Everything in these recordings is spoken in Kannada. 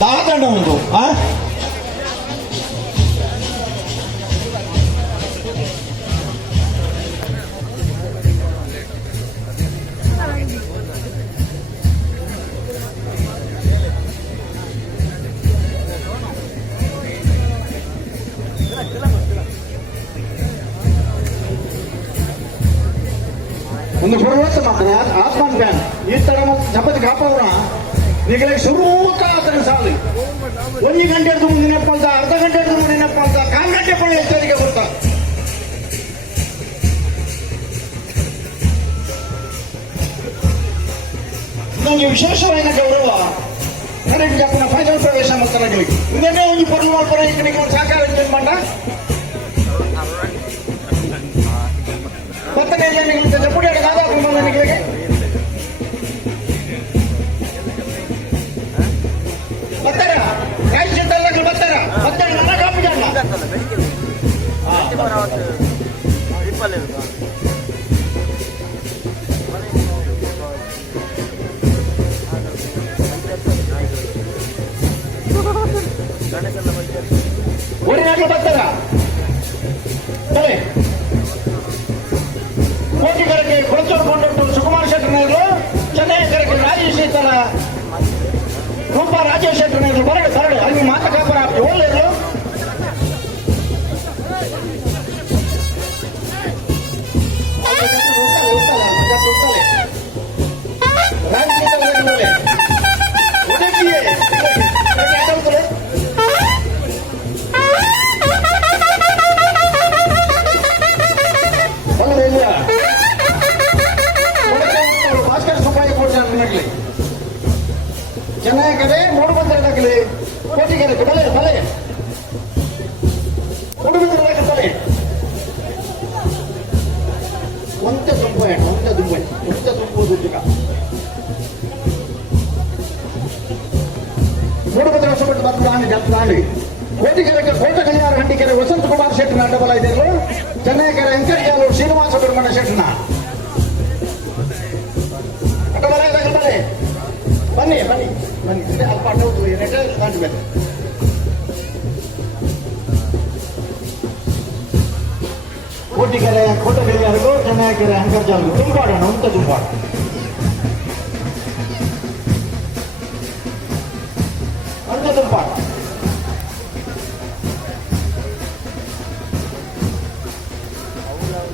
ದಾದಂಡ ಒಂದು ಒಂದು ಬರುವತ್ತ ಮಾತ್ರ ಆಸ್ಮಾನ್ ಫ್ಯಾನ್ ಈ ತರ ಚಪಾತಿ ಕಾಪವ್ರ ನಿಗಲೇ ಶುರು ಆತನ ಸಾಲಿ 1 ಗಂಟೆ ಹಿಡಿದು ಮುಂದೆ ನೆಪ್ಪಂತ ಅರ್ಧ ಗಂಟೆ ಹಿಡಿದು ಮುಂದೆ ನೆಪ್ಪಂತ 1/4 ಗಂಟೆ ಪಣ ಎಚ್ಚರಿಕೆ ಬರ್ತಾ ಇದೊಂದು ವಿಶೇಷವಾದ ಗೌರವ ಕರೆಕ್ಟ್ ಜಾಪನ ಫೈನಲ್ ಪ್ರವೇಶ ಮಕ್ಕಳಿಗೆ ಇದನ್ನೇ ಒಂದು ಪೊರ್ಲು ಮಾಡ್ತಾರೆ ಈ ಕಡೆಗೆ ಒಂದು ಸಾಕಾರ ಎಂಜಾಯ್ ಮಾಡ ಪತ್ತನೇ ಜನಗಳಿಗೆ ಜಪುಡಿ ಆಡಗಾದ ನಿಮಗೆ ಬರ್ತಾರ ಕಾಯಿ ಸಿಟ್ಟಲ್ಲ ಬರ್ತಾರ ಮತ್ತೆ ನನ್ನ ಕಾಪಿ ಜಾಣ ಊರಿನಾಗ್ಲೂ ಬರ್ತಾರ ಕೋಟಿಗರಕ್ಕೆ ಕೊಳಚೋರ್ಕೊಂಡಟ್ಟು ಸುಕುಮಾರ್ ಶೆಟ್ಟರ್ನಾಗ್ಲು ಚೆನ್ನೈಗರಕ್ಕೆ ರಾಜೇಶ್ ಶೀತಲ ರೂಪ ರಾಜೇಶ್ ಶೆಟ್ಟರ್ನಾಗ್ಲು ಬರಡು ಅಲ್ಲಿ ಮಾತ ಕಾಪರ ಓಲ್ಲೇರು ಚೆನ್ನಾಗದೆ ಮೂಡುಬಂದರದಾಗಲಿ ಕೋಟಿಗೆರೆ ಬಲೆ ಬಲೆ ಮೂಡುಬಂದರದಾಗ ಬಲೆ ಒಂತೆ ತುಂಬೆ ತುಂಬುವುದು ಮೂಡುಬಂದರ ಹೊಸಪಟ್ಟು ಬಂದು ದಾಂಡಿ ಕೋಟಿಗೆರೆಗೆ ಕೋಟ ಕಲ್ಯಾಣ ಹಂಡಿಕೆರೆ ವಸಂತ ಕುಮಾರ್ ಶೆಟ್ಟನ ಅಡ್ಡಬಲ ಇದ್ದರು ಚೆನ್ನೈಕೆರೆ ವೆಂಕಟೇಶ್ವರ ಶ್ರೀನಿವಾಸ ಸುಬ್ರಹ್ಮಣ್ಯ ಶೆಟ್ಟನ ಅಡ್ಡಬಲ ಇದ್ದಾಗ ಬಲೆ ಬನ್ನಿ ಬನ್ನಿ ಬನ್ನಿ ಅಲ್ಪ ಅಡ್ಡೌದು ದಾಂಡಬೇಕು ಕೋಟಿಗೆರೆ ಕೋಟ ಕಲ್ಯಾಣಗೂ ಚೆನ್ನೈಕೆರೆ ಅಂಕರ್ಜಾಲ್ಗೂ ತುಂಬಾಡೋಣ ಅಂತ ತುಂಬಾಡ ಅಂತ ತುಂಬಾಡ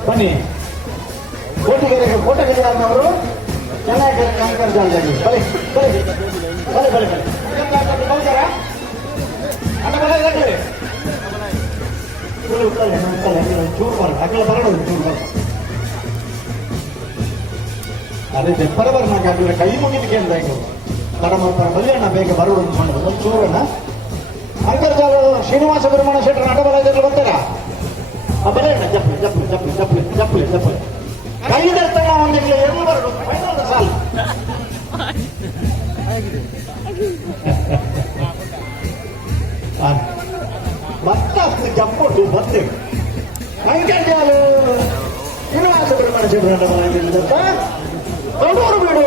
ಬನ್ನಿ ಕೋಟಿಗೆರೆಗೆ ಕೋಟ ಕಲ್ಯಾಣವರು ಚೆನ್ನೈಕೆರೆ ಅಂಕರ್ಜಾಲದಲ್ಲಿ ಬಲೆ ಬಲೆ ಬಲೆ ಬಲೆ ಬಲೆ ಅಣ್ಣ ಬಲೆ ಚೂರು ಬರಲ್ಲ ಅಗಲ ಬರಲ್ಲ ಚೂರು ಬರಲ್ಲ ಅದೇ ಬರಬರ್ ನಾಗ ಆಗಲಿ ಕೈ ಮುಗಿದಕ್ಕೆ ಅಂತ ಈಗ ತಡಮಾಡ್ತಾರೆ ಬಲ್ಯಣ್ಣ ಬೇಗ ಬರೋದು ಅಂದ್ಕೊಂಡು ಒಂದು ಚೂರಣ್ಣ ಅಂಕರ್ಜಾಲ ಶ್ರೀನಿವಾಸ ಸುಬ್ರಹ್ಮಣ್ಯ ಶೆಟ್ಟರ ಅಡ್ಡಬಲ ಇದ್ರಲ್ಲಿ ಬರ್ತಾರ ಬಲೆ ಅಣ್ಣ ಜಪ್ಪಲಿ ಜಪ್ಪಲಿ ಜಪ್ಪಲಿ ಜಪ್ಪಲಿ ಜಪ್ಪಲಿ ಜಪ್ಪಲಿ ಕೈದರ್ತನ ಒಂದಿಗೆ ಎರಡು ಬರೋದು ಫೈನಲ್ ಸಾಲು ಮತ್ತಷ್ಟು ಜಪ್ಪೊಟ್ಟು ಬರ್ತೇವೆ ಅಂಕರ್ಜಾಲು ಶ್ರೀನಿವಾಸ ಸುಬ್ರಹ್ಮಣ್ಯ ಶೆಟ್ಟರ ದೊಡ್ಡೂರು ಬೀಡು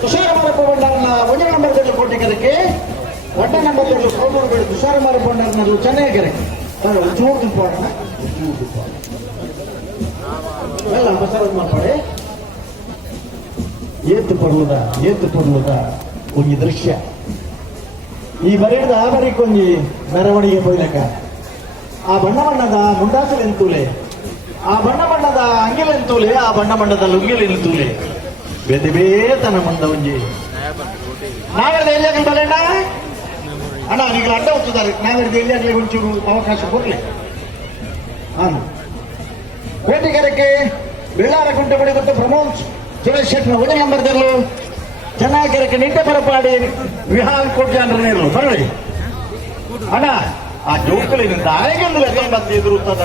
ತುಷಾರ ಮಾರಪ್ಪ ಬಂಡಾರನ 1 ನಂಬರ್ದಲ್ಲಿ ಕೋಟಿಗೆರೆಗೆ 1 ನಂಬರ್ದಲ್ಲಿ ದೊಡ್ಡೂರು ಬೀಡು ತುಷಾರ ಮಾರಪ್ಪ ಬಂಡಾರನದು ಚೆನ್ನೈಗೆರೆ ಚೂರು ತುಂಬೋಣ ಎಲ್ಲ ಬಸವರಾಜ್ ಮಾತಾಡಿ ಏತು ಪಡುವುದ ಒಂದು ದೃಶ್ಯ ಈ ಬರೆಯದ ಆ ಬರೀಕೊಂದು ಮೆರವಣಿಗೆ ಪೋಯ್ಲಕ ಆ ಬಣ್ಣ ಬಣ್ಣದ ಮುಂಡಾಸಲೆಂತೂಲೆ ಆ ಬಣ್ಣ ಬಣ್ಣದ ಅಂಗಿಲೆಂತೂಲೆ ಆ ಬಣ್ಣ ಬಣ್ಣದ ಲುಂಗಿಲೆಂತೂಲೆ ಬೇತೆ ಬೇತನ ಮಂದ ಒಂಜಿ ನಾವೆಲ್ಲ ಎಲ್ಲಿಯಾಗಲಿ ಬರೋಣ ಅಣ್ಣ ನೀವು ಅಡ್ಡ ಹೋಗ್ತಿದ್ದಾರೆ ನಾವೆಲ್ಲ ಎಲ್ಲಿಯಾಗಲಿ ಒಂಚೂರು ಅವಕಾಶ ಕೊಡ್ಲಿ ಹಾಂ ಕೋಟಿಗೆರೆಗೆ ಬೆಳ್ಳಾರ ಗುಂಟೆ ಬಡಿ ಮತ್ತು ಪ್ರಮೋದ್ ಸುರೇಶ್ ಶೆಟ್ಟನ 1 ನಂಬರ್ದಲ್ಲೂ ಚೆನ್ನೈಕೆರೆಗೆ ನಿಂಟೆ ಬರಪಾಡಿ ವಿಹಾನ್ ಕೊಟ್ಟಾಂಡ್ರನೇರು ಬರಲಿ ಅಣ್ಣ ಆ ಜೋಕಲಿನಿಂದ ಆಯ್ಕೆಂದು ಲೆಕ್ಕ ಬಂದು ಎದುರುತ್ತದೆ